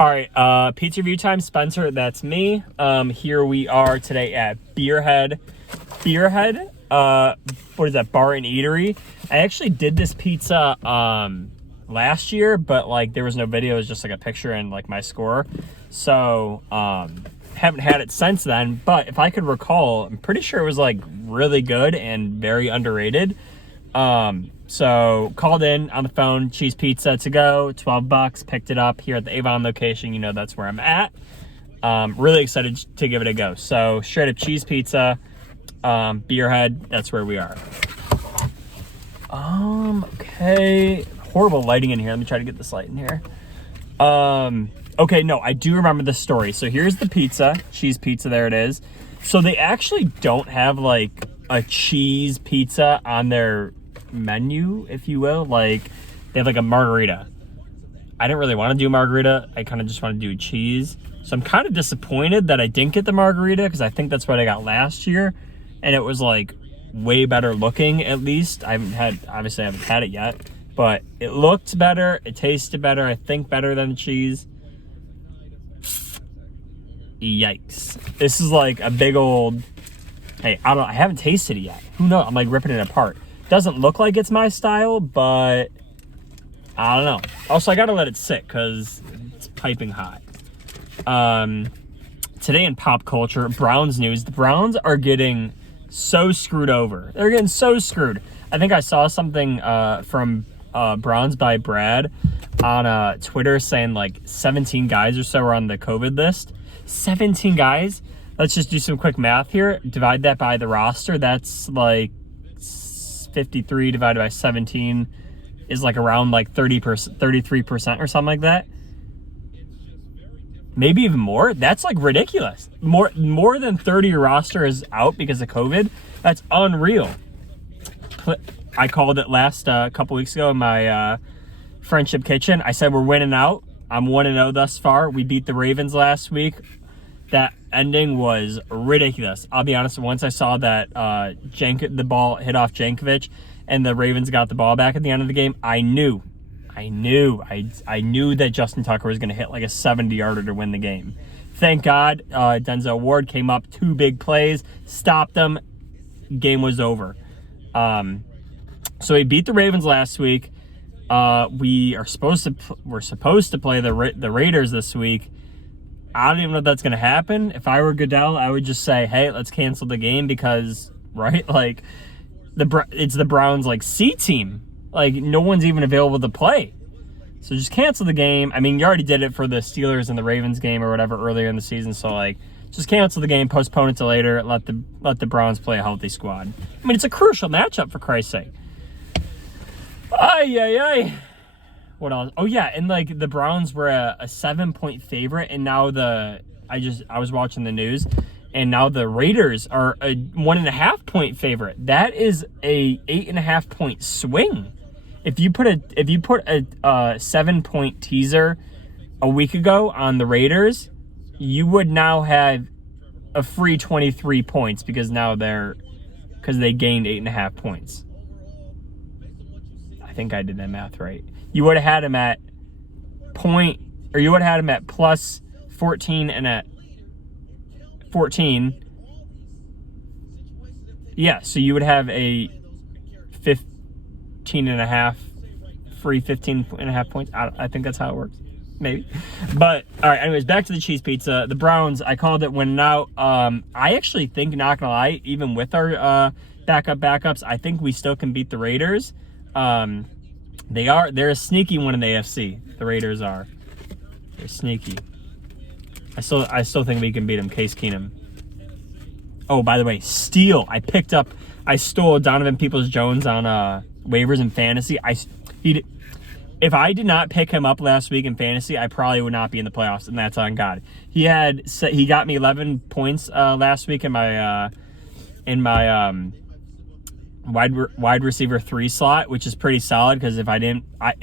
All right, pizza review time. Spencer, that's me. Here we are today at Beerhead. Beerhead, what is that, bar and eatery? I actually did this pizza last year, but like there was no video. It was just like a picture and like my score. So haven't had it since then, but if I could recall, I'm pretty sure it was like really good and very underrated. So called in on the phone, cheese pizza to go, $12, picked it up here at the Avon location. You know, that's where I'm at. Really excited to give it a go. So straight up cheese pizza, Beerhead, that's where we are. Okay. Horrible lighting in here. Let me try to get this light in here. Okay, no, I do remember the story. So here's the pizza, cheese pizza, there it is. So they actually don't have like a cheese pizza on their menu, if you will. Like they have like a margarita. I didn't really want to do margarita. I kind of just want to do cheese. So I'm kind of disappointed that I didn't get the margarita because I think that's what I got last year. And it was like way better looking, at least. Obviously I haven't had it yet, but it looked better. It tasted better. I think better than the cheese. Yikes. This is like a big old, hey, I haven't tasted it yet. Who knows? I'm like ripping it apart. Doesn't look like it's my style, but I don't know. Also, I gotta let it sit because it's piping hot. Today in pop culture, Browns news. The Browns are getting so screwed over. They're getting so screwed. I think I saw something from Browns by Brad on Twitter saying like 17 guys or so are on the COVID list. 17 guys? Let's just do some quick math here. Divide that by the roster. That's like 53 divided by 17 is like around like 30%, 33% or something like that. Maybe even more. That's like ridiculous. More than 30 roster is out because of COVID. That's unreal. I called it last couple weeks ago in my Friendship Kitchen. I said we're winning out. I'm 1-0 thus far. We beat the Ravens last week. That ending was ridiculous. I'll be honest, once I saw that the ball hit off Jankovic and the Ravens got the ball back at the end of the game, I knew that Justin Tucker was going to hit like a 70-yarder to win the game. Thank God Denzel Ward came up, 2 big plays, stopped them, game was over. So we beat the Ravens last week. We're supposed to play the Raiders this week. I don't even know if that's going to happen. If I were Goodell, I would just say, hey, let's cancel the game because, right, like, it's the Browns, like, C team. Like, no one's even available to play. So just cancel the game. I mean, you already did it for the Steelers and the Ravens game or whatever earlier in the season. So, like, just cancel the game, postpone it to later, let the Browns play a healthy squad. I mean, it's a crucial matchup, for Christ's sake. Ay. What else? Oh yeah, and like the Browns were a 7-point favorite, and now I was watching the news, and now the Raiders are a 1.5-point favorite. That is a 8.5-point swing. If you put a 7-point teaser a week ago on the Raiders, you would now have a free 23 points because they gained 8.5 points. I think I did that math right. You would have had him at plus 14 and at 14. Yeah, so you would have a 15.5, free 15.5 points. I think that's how it works. Maybe. But, all right, anyways, back to the cheese pizza. The Browns, I called it winning out. I actually think, not going to lie, even with our backups, I think we still can beat the Raiders. They're a sneaky one in the AFC. The Raiders are. They're sneaky. I still think we can beat them. Case Keenum. Oh, by the way, steal. I stole Donovan Peoples-Jones on waivers in fantasy. If I did not pick him up last week in fantasy, I probably would not be in the playoffs, and that's on God. He got me 11 points last week in my wide receiver 3 slot, which is pretty solid because it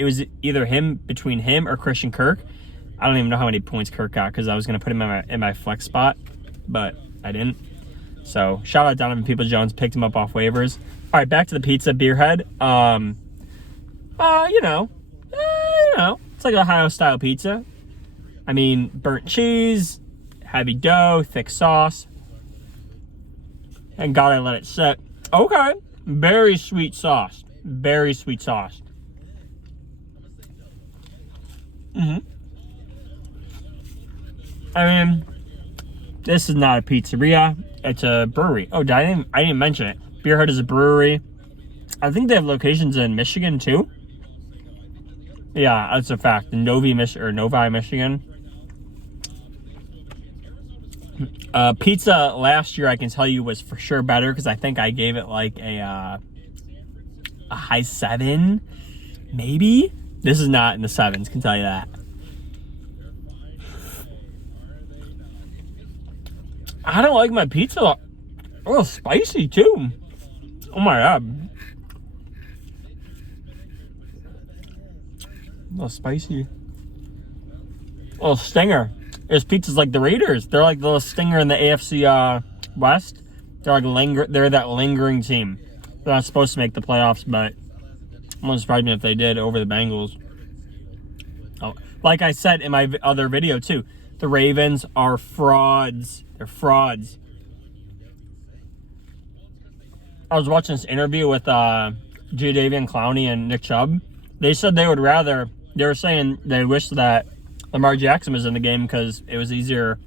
was either between him or Christian Kirk. I don't even know how many points Kirk got because I was going to put him in my flex spot, but I didn't. So shout out Donovan Peoples-Jones, picked him up off waivers. All right, back to the pizza, Beerhead. It's like Ohio style pizza. I mean, burnt cheese, heavy dough, thick sauce. And God, I let it sit. Okay. Very sweet sauce. Very sweet sauce. I mean, this is not a pizzeria. It's a brewery. Oh, I didn't mention it. Beerhead is a brewery. I think they have locations in Michigan too. Yeah, that's a fact. In Novi, Michigan. Pizza last year, I can tell you, was for sure better because I think I gave it like a high 7, maybe. This is not in the 7s, can tell you that. I don't like my pizza a little spicy too. Oh my God. A little spicy. A little stinger. This pizza's like the Raiders. They're like the little stinger in the AFC West. They're like they're that lingering team. They're not supposed to make the playoffs, but it wouldn't surprise me if they did over the Bengals. Oh, like I said in my other video too, the Ravens are frauds. They're frauds. I was watching this interview with Jadeveon Clowney and Nick Chubb. They said they were saying they wish that Lamar Jackson was in the game because it was easier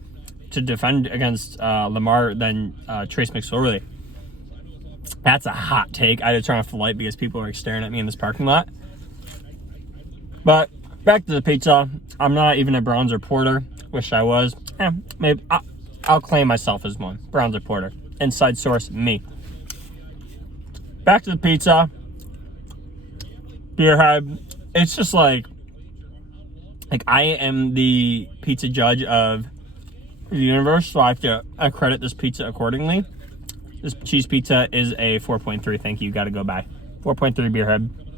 to defend against Lamar than Trace McSorley. That's a hot take. I had to turn off the light because people were staring at me in this parking lot. But back to the pizza. I'm not even a Browns reporter. Wish I was. Maybe I'll claim myself as one. Browns reporter. Inside source, me. Back to the pizza. Beerhead. It's just like I am the pizza judge of the universe, so I have to accredit this pizza accordingly. This cheese pizza is a 4.3. Thank you. Got to go by. 4.3 Beerhead.